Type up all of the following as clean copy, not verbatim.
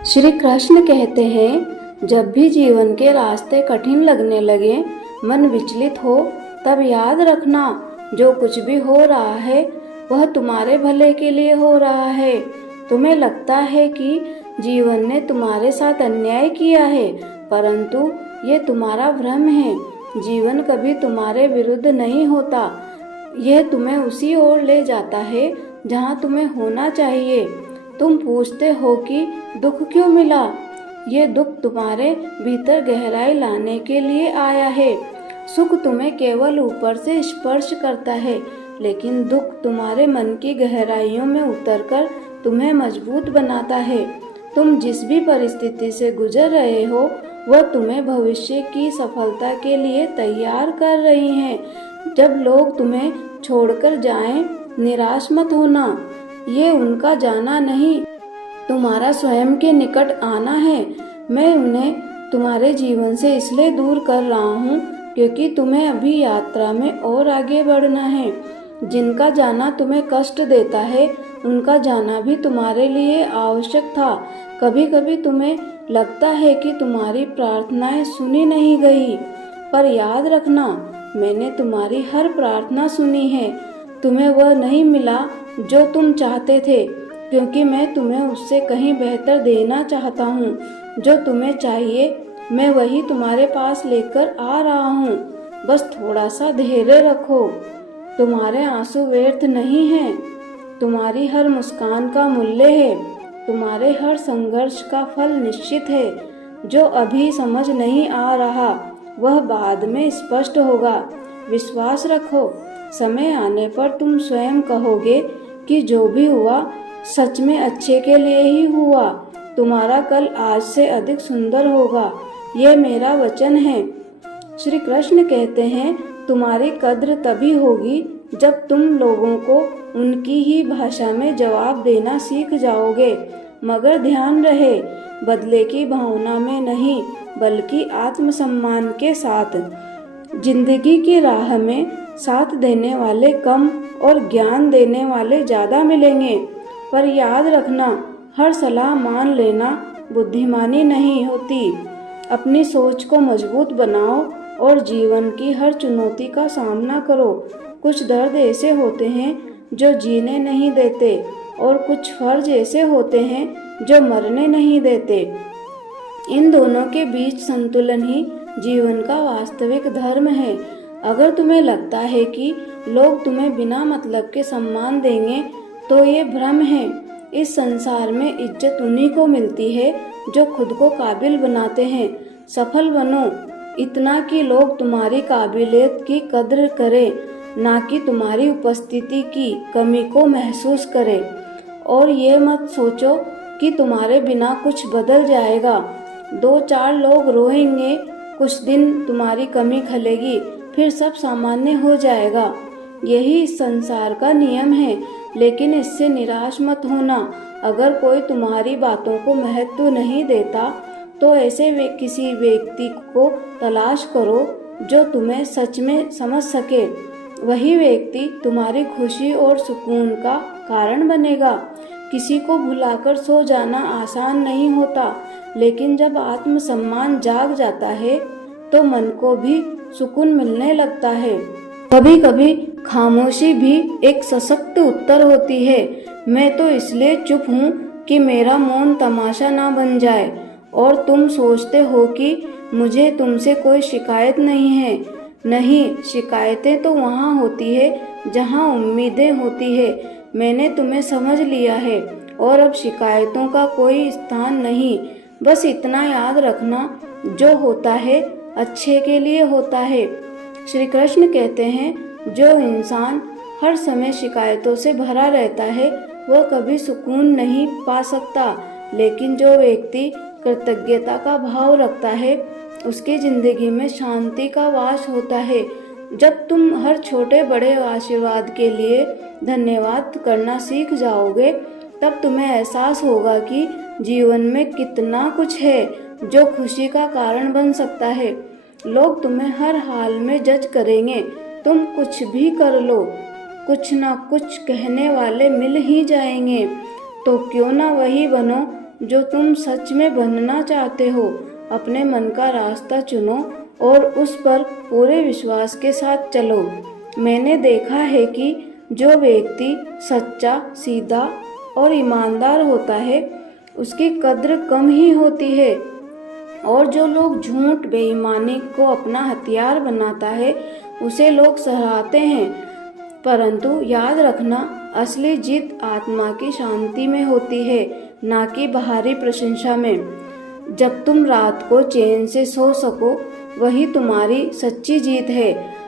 श्री कृष्ण कहते हैं, जब भी जीवन के रास्ते कठिन लगने लगे, मन विचलित हो, तब याद रखना जो कुछ भी हो रहा है वह तुम्हारे भले के लिए हो रहा है। तुम्हें लगता है कि जीवन ने तुम्हारे साथ अन्याय किया है, परंतु ये तुम्हारा भ्रम है। जीवन कभी तुम्हारे विरुद्ध नहीं होता, यह तुम्हें उसी ओर ले जाता है जहाँ तुम्हें होना चाहिए। तुम पूछते हो कि दुख क्यों मिला? ये दुख तुम्हारे भीतर गहराई लाने के लिए आया है। सुख तुम्हें केवल ऊपर से स्पर्श करता है, लेकिन दुख तुम्हारे मन की गहराइयों में उतरकर तुम्हें मजबूत बनाता है। तुम जिस भी परिस्थिति से गुजर रहे हो, वह तुम्हें भविष्य की सफलता के लिए तैयार कर रही है। जब लोग तुम्हें छोड़कर जाएं, निराश मत होना। ये उनका जाना नहीं, तुम्हारा स्वयं के निकट आना है। मैं उन्हें तुम्हारे जीवन से इसलिए दूर कर रहा हूँ क्योंकि तुम्हें अभी यात्रा में और आगे बढ़ना है। जिनका जाना तुम्हें कष्ट देता है, उनका जाना भी तुम्हारे लिए आवश्यक था। कभी कभी तुम्हें लगता है कि तुम्हारी प्रार्थनाएं सुनी नहीं गई, पर याद रखना, मैंने तुम्हारी हर प्रार्थना सुनी है। तुम्हें वह नहीं मिला जो तुम चाहते थे, क्योंकि मैं तुम्हें उससे कहीं बेहतर देना चाहता हूँ। जो तुम्हें चाहिए मैं वही तुम्हारे पास लेकर आ रहा हूँ। बस थोड़ा सा धैर्य रखो। तुम्हारे आंसू व्यर्थ नहीं हैं, तुम्हारी हर मुस्कान का मूल्य है। तुम्हारे हर संघर्ष का फल निश्चित है। जो अभी समझ नहीं आ रहा वह बाद में स्पष्ट होगा। विश्वास रखो, समय आने पर तुम स्वयं कहोगे कि जो भी हुआ सच में अच्छे के लिए ही हुआ। तुम्हारा कल आज से अधिक सुंदर होगा, ये मेरा वचन है। श्री कृष्ण कहते हैं, तुम्हारी कद्र तभी होगी जब तुम लोगों को उनकी ही भाषा में जवाब देना सीख जाओगे। मगर ध्यान रहे, बदले की भावना में नहीं, बल्कि आत्मसम्मान के साथ। जिंदगी की राह में साथ देने वाले कम और ज्ञान देने वाले ज़्यादा मिलेंगे। पर याद रखना, हर सलाह मान लेना बुद्धिमानी नहीं होती। अपनी सोच को मजबूत बनाओ और जीवन की हर चुनौती का सामना करो। कुछ दर्द ऐसे होते हैं जो जीने नहीं देते, और कुछ फर्ज ऐसे होते हैं जो मरने नहीं देते। इन दोनों के बीच संतुलन ही जीवन का वास्तविक धर्म है। अगर तुम्हें लगता है कि लोग तुम्हें बिना मतलब के सम्मान देंगे, तो ये भ्रम है। इस संसार में इज्जत उन्हीं को मिलती है जो खुद को काबिल बनाते हैं। सफल बनो, इतना कि लोग तुम्हारी काबिलियत की कद्र करें, ना कि तुम्हारी उपस्थिति की कमी को महसूस करें। और ये मत सोचो कि तुम्हारे बिना कुछ बदल जाएगा। 2-4 लोग रोएंगे, कुछ दिन तुम्हारी कमी खलेगी, फिर सब सामान्य हो जाएगा। यही इस संसार का नियम है, लेकिन इससे निराश मत होना। अगर कोई तुम्हारी बातों को महत्व नहीं देता, तो ऐसे किसी व्यक्ति को तलाश करो जो तुम्हें सच में समझ सके। वही व्यक्ति तुम्हारी खुशी और सुकून का कारण बनेगा। किसी को भुलाकर सो जाना आसान नहीं होता, लेकिन जब आत्मसम्मान जाग जाता है तो मन को भी सुकून मिलने लगता है। कभी कभी खामोशी भी एक सशक्त उत्तर होती है। मैं तो इसलिए चुप हूँ कि मेरा मौन तमाशा ना बन जाए। और तुम सोचते हो कि मुझे तुमसे कोई शिकायत नहीं है। नहीं, शिकायतें तो वहाँ होती है जहाँ उम्मीदें होती है। मैंने तुम्हें समझ लिया है और अब शिकायतों का कोई स्थान नहीं। बस इतना याद रखना, जो होता है अच्छे के लिए होता है। श्री कृष्ण कहते हैं, जो इंसान हर समय शिकायतों से भरा रहता है वह कभी सुकून नहीं पा सकता, लेकिन जो व्यक्ति कृतज्ञता का भाव रखता है उसकी जिंदगी में शांति का वास होता है। जब तुम हर छोटे बड़े आशीर्वाद के लिए धन्यवाद करना सीख जाओगे, तब तुम्हें एहसास होगा कि जीवन में कितना कुछ है जो खुशी का कारण बन सकता है। लोग तुम्हें हर हाल में जज करेंगे, तुम कुछ भी कर लो, कुछ ना कुछ कहने वाले मिल ही जाएंगे। तो क्यों ना वही बनो जो तुम सच में बनना चाहते हो। अपने मन का रास्ता चुनो और उस पर पूरे विश्वास के साथ चलो। मैंने देखा है कि जो व्यक्ति सच्चा, सीधा और ईमानदार होता है उसकी कद्र कम ही होती है, और जो लोग झूठ, बेईमानी को अपना हथियार बनाता है उसे लोग सराहते हैं। परंतु याद रखना, असली जीत आत्मा की शांति में होती है, ना कि बाहरी प्रशंसा में। जब तुम रात को चैन से सो सको, वही तुम्हारी सच्ची जीत है।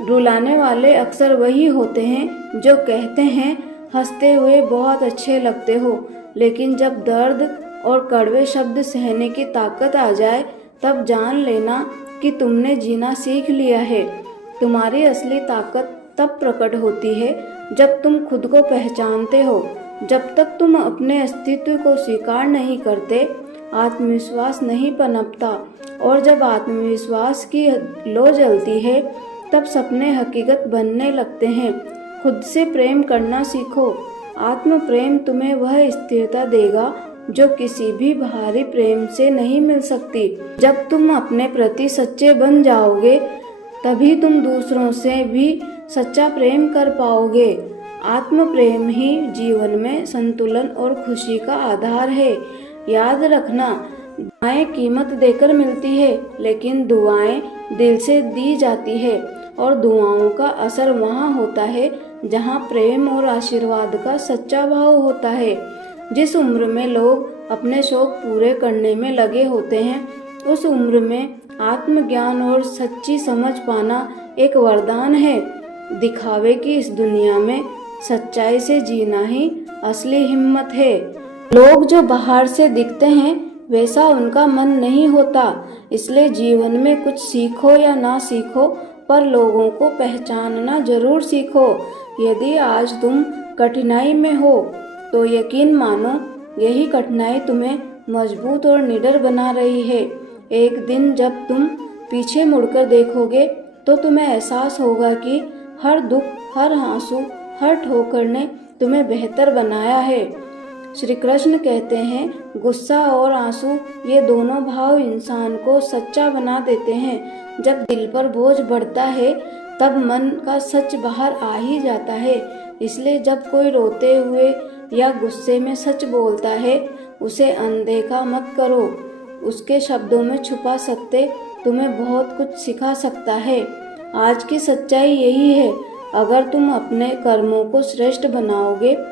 रुलाने वाले अक्सर वही होते हैं जो कहते हैं हंसते हुए बहुत अच्छे लगते हो, लेकिन जब दर्द और कड़वे शब्द सहने की ताकत आ जाए तब जान लेना कि तुमने जीना सीख लिया है। तुम्हारी असली ताकत तब प्रकट होती है जब तुम खुद को पहचानते हो। जब तक तुम अपने अस्तित्व को स्वीकार नहीं करते, आत्मविश्वास नहीं पनपता, और जब आत्मविश्वास की लौ जलती है तब सपने हकीकत बनने लगते हैं। खुद से प्रेम करना सीखो। आत्म प्रेम तुम्हें वह स्थिरता देगा जो किसी भी बाहरी प्रेम से नहीं मिल सकती। जब तुम अपने प्रति सच्चे बन जाओगे तभी तुम दूसरों से भी सच्चा प्रेम कर पाओगे। आत्म प्रेम ही जीवन में संतुलन और खुशी का आधार है। याद रखना, दुआएं कीमत देकर मिलती है, लेकिन दुआएं दिल से दी जाती है, और दुआओं का असर वहाँ होता है जहाँ प्रेम और आशीर्वाद का सच्चा भाव होता है। जिस उम्र में लोग अपने शौक पूरे करने में लगे होते हैं, उस उम्र में आत्मज्ञान और सच्ची समझ पाना एक वरदान है। दिखावे की इस दुनिया में सच्चाई से जीना ही असली हिम्मत है। लोग जो बाहर से दिखते हैं वैसा उनका मन नहीं होता। इसलिए जीवन में कुछ सीखो या ना सीखो, पर लोगों को पहचानना जरूर सीखो। यदि आज तुम कठिनाई में हो तो यकीन मानो यही कठिनाई तुम्हें मजबूत और निडर बना रही है। एक दिन जब तुम पीछे मुड़कर देखोगे तो तुम्हें एहसास होगा कि हर दुख, हर आंसू, हर ठोकर ने तुम्हें बेहतर बनाया है। श्री कृष्ण कहते हैं, गुस्सा और आंसू ये दोनों भाव इंसान को सच्चा बना देते हैं। जब दिल पर बोझ बढ़ता है तब मन का सच बाहर आ ही जाता है। इसलिए जब कोई रोते हुए या गुस्से में सच बोलता है उसे अनदेखा मत करो। उसके शब्दों में छुपा सत्य तुम्हें बहुत कुछ सिखा सकता है। आज की सच्चाई यही है, अगर तुम अपने कर्मों को श्रेष्ठ बनाओगे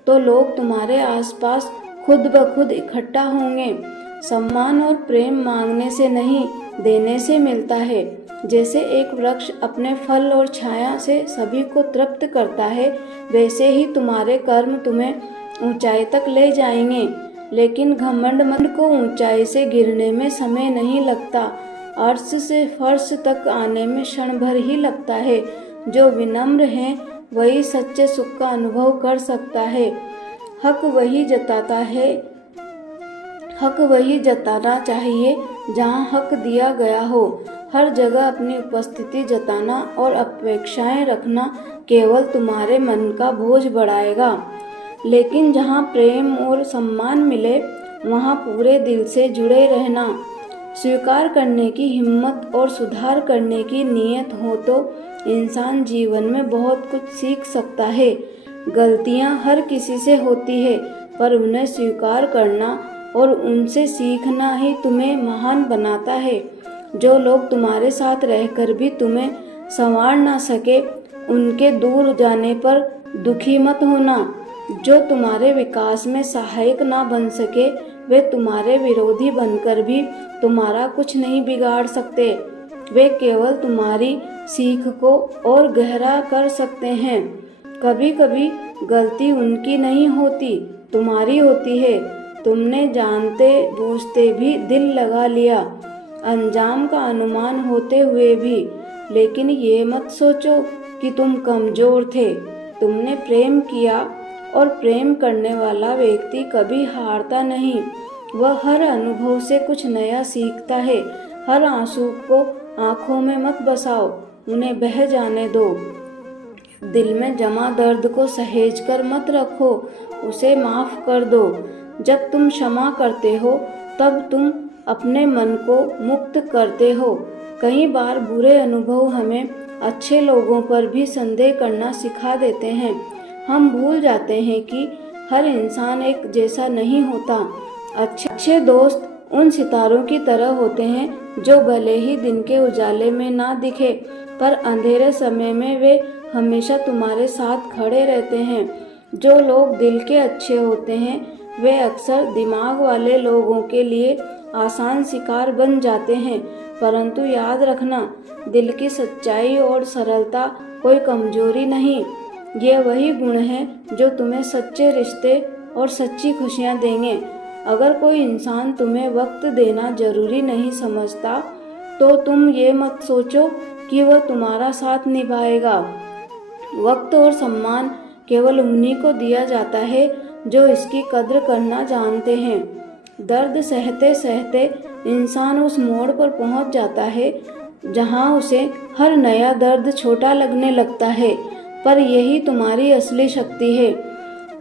तो लोग तुम्हारे आसपास खुद ब खुद इकट्ठा होंगे। सम्मान और प्रेम मांगने से नहीं, देने से मिलता है। जैसे एक वृक्ष अपने फल और छाया से सभी को तृप्त करता है, वैसे ही तुम्हारे कर्म तुम्हें ऊंचाई तक ले जाएंगे। लेकिन घमंड मन को ऊंचाई से गिरने में समय नहीं लगता, अर्श से फर्श तक आने में क्षण भर ही लगता है। जो विनम्र है वही सच्चे सुख का अनुभव कर सकता है। हक वही जताना चाहिए जहाँ हक दिया गया हो। हर जगह अपनी उपस्थिति जताना और अपेक्षाएं रखना केवल तुम्हारे मन का बोझ बढ़ाएगा। लेकिन जहाँ प्रेम और सम्मान मिले वहाँ पूरे दिल से जुड़े रहना। स्वीकार करने की हिम्मत और सुधार करने की नीयत हो तो इंसान जीवन में बहुत कुछ सीख सकता है। गलतियाँ हर किसी से होती है, पर उन्हें स्वीकार करना और उनसे सीखना ही तुम्हें महान बनाता है। जो लोग तुम्हारे साथ रहकर भी तुम्हें संवार ना सके, उनके दूर जाने पर दुखी मत होना। जो तुम्हारे विकास में सहायक ना बन सके, वे तुम्हारे विरोधी बनकर भी तुम्हारा कुछ नहीं बिगाड़ सकते। वे केवल तुम्हारी सीख को और गहरा कर सकते हैं। कभी कभी गलती उनकी नहीं होती, तुम्हारी होती है। तुमने जानते बूझते भी दिल लगा लिया, अंजाम का अनुमान होते हुए भी। लेकिन ये मत सोचो कि तुम कमजोर थे। तुमने प्रेम किया, और प्रेम करने वाला व्यक्ति कभी हारता नहीं। वह हर अनुभव से कुछ नया सीखता है। हर आंसू को आंखों में मत बसाओ, उन्हें बह जाने दो। दिल में जमा दर्द को सहेज कर मत रखो, उसे माफ कर दो। जब तुम क्षमा करते हो तब तुम अपने मन को मुक्त करते हो। कई बार बुरे अनुभव हमें अच्छे लोगों पर भी संदेह करना सिखा देते हैं। हम भूल जाते हैं कि हर इंसान एक जैसा नहीं होता। अच्छे दोस्त उन सितारों की तरह होते हैं जो भले ही दिन के उजाले में ना दिखे, पर अंधेरे समय में वे हमेशा तुम्हारे साथ खड़े रहते हैं। जो लोग दिल के अच्छे होते हैं वे अक्सर दिमाग वाले लोगों के लिए आसान शिकार बन जाते हैं, परंतु याद रखना, दिल की सच्चाई और सरलता कोई कमजोरी नहीं, ये वही गुण हैं जो तुम्हें सच्चे रिश्ते और सच्ची खुशियाँ देंगे। अगर कोई इंसान तुम्हें वक्त देना जरूरी नहीं समझता तो तुम ये मत सोचो कि वह तुम्हारा साथ निभाएगा। वक्त और सम्मान केवल उन्हीं को दिया जाता है जो इसकी कद्र करना जानते हैं। दर्द सहते सहते इंसान उस मोड़ पर पहुंच जाता है जहां उसे हर नया दर्द छोटा लगने लगता है, पर यही तुम्हारी असली शक्ति है।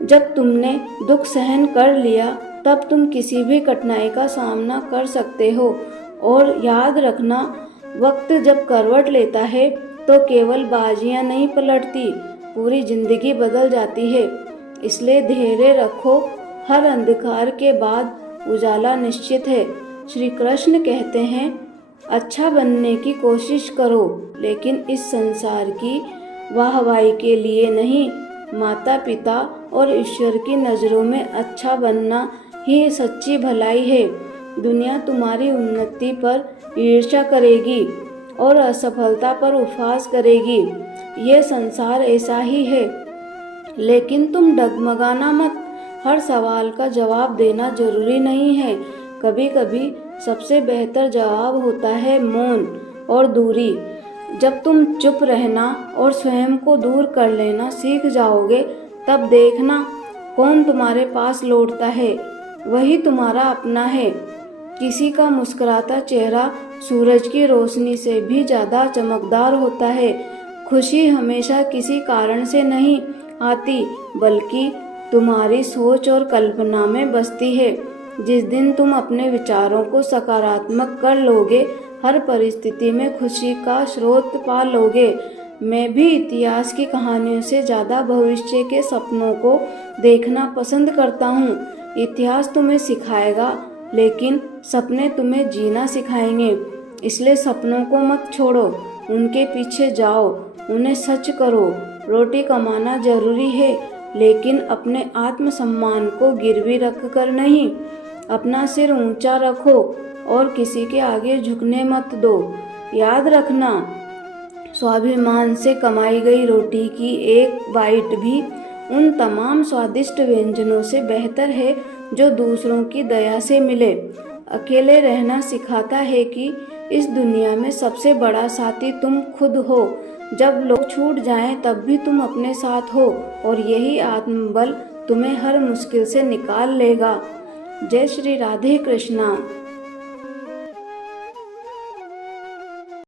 जब तुमने दुख सहन कर लिया तब तुम किसी भी कठिनाई का सामना कर सकते हो। और याद रखना, वक्त जब करवट लेता है तो केवल बाजियां नहीं पलटती, पूरी जिंदगी बदल जाती है। इसलिए धैर्य रखो, हर अंधकार के बाद उजाला निश्चित है। श्री कृष्ण कहते हैं, अच्छा बनने की कोशिश करो, लेकिन इस संसार की वाहवाही के लिए नहीं, माता पिता और ईश्वर की नज़रों में अच्छा बनना ही सच्ची भलाई है। दुनिया तुम्हारी उन्नति पर ईर्ष्या करेगी और असफलता पर उपहास करेगी, ये संसार ऐसा ही है। लेकिन तुम डगमगाना मत, हर सवाल का जवाब देना जरूरी नहीं है। कभी कभी सबसे बेहतर जवाब होता है मौन और दूरी। जब तुम चुप रहना और स्वयं को दूर कर लेना सीख जाओगे, तब देखना कौन तुम्हारे पास लौटता है, वही तुम्हारा अपना है। किसी का मुस्कुराता चेहरा सूरज की रोशनी से भी ज़्यादा चमकदार होता है। खुशी हमेशा किसी कारण से नहीं आती, बल्कि तुम्हारी सोच और कल्पना में बसती है। जिस दिन तुम अपने विचारों को सकारात्मक कर लोगे, हर परिस्थिति में खुशी का स्रोत पा लोगे। मैं भी इतिहास की कहानियों से ज़्यादा भविष्य के सपनों को देखना पसंद करता हूँ। इतिहास तुम्हें सिखाएगा, लेकिन सपने तुम्हें जीना सिखाएंगे। इसलिए सपनों को मत छोड़ो, उनके पीछे जाओ, उन्हें सच करो। रोटी कमाना जरूरी है, लेकिन अपने आत्मसम्मान को गिरवी रख कर नहीं। अपना सिर ऊंचा रखो और किसी के आगे झुकने मत दो। याद रखना, स्वाभिमान से कमाई गई रोटी की एक बाइट भी उन तमाम स्वादिष्ट व्यंजनों से बेहतर है जो दूसरों की दया से मिले। अकेले रहना सिखाता है कि इस दुनिया में सबसे बड़ा साथी तुम खुद हो। जब लोग छूट जाएं तब भी तुम अपने साथ हो, और यही आत्मबल तुम्हें हर मुश्किल से निकाल लेगा। जय श्री राधे कृष्णा।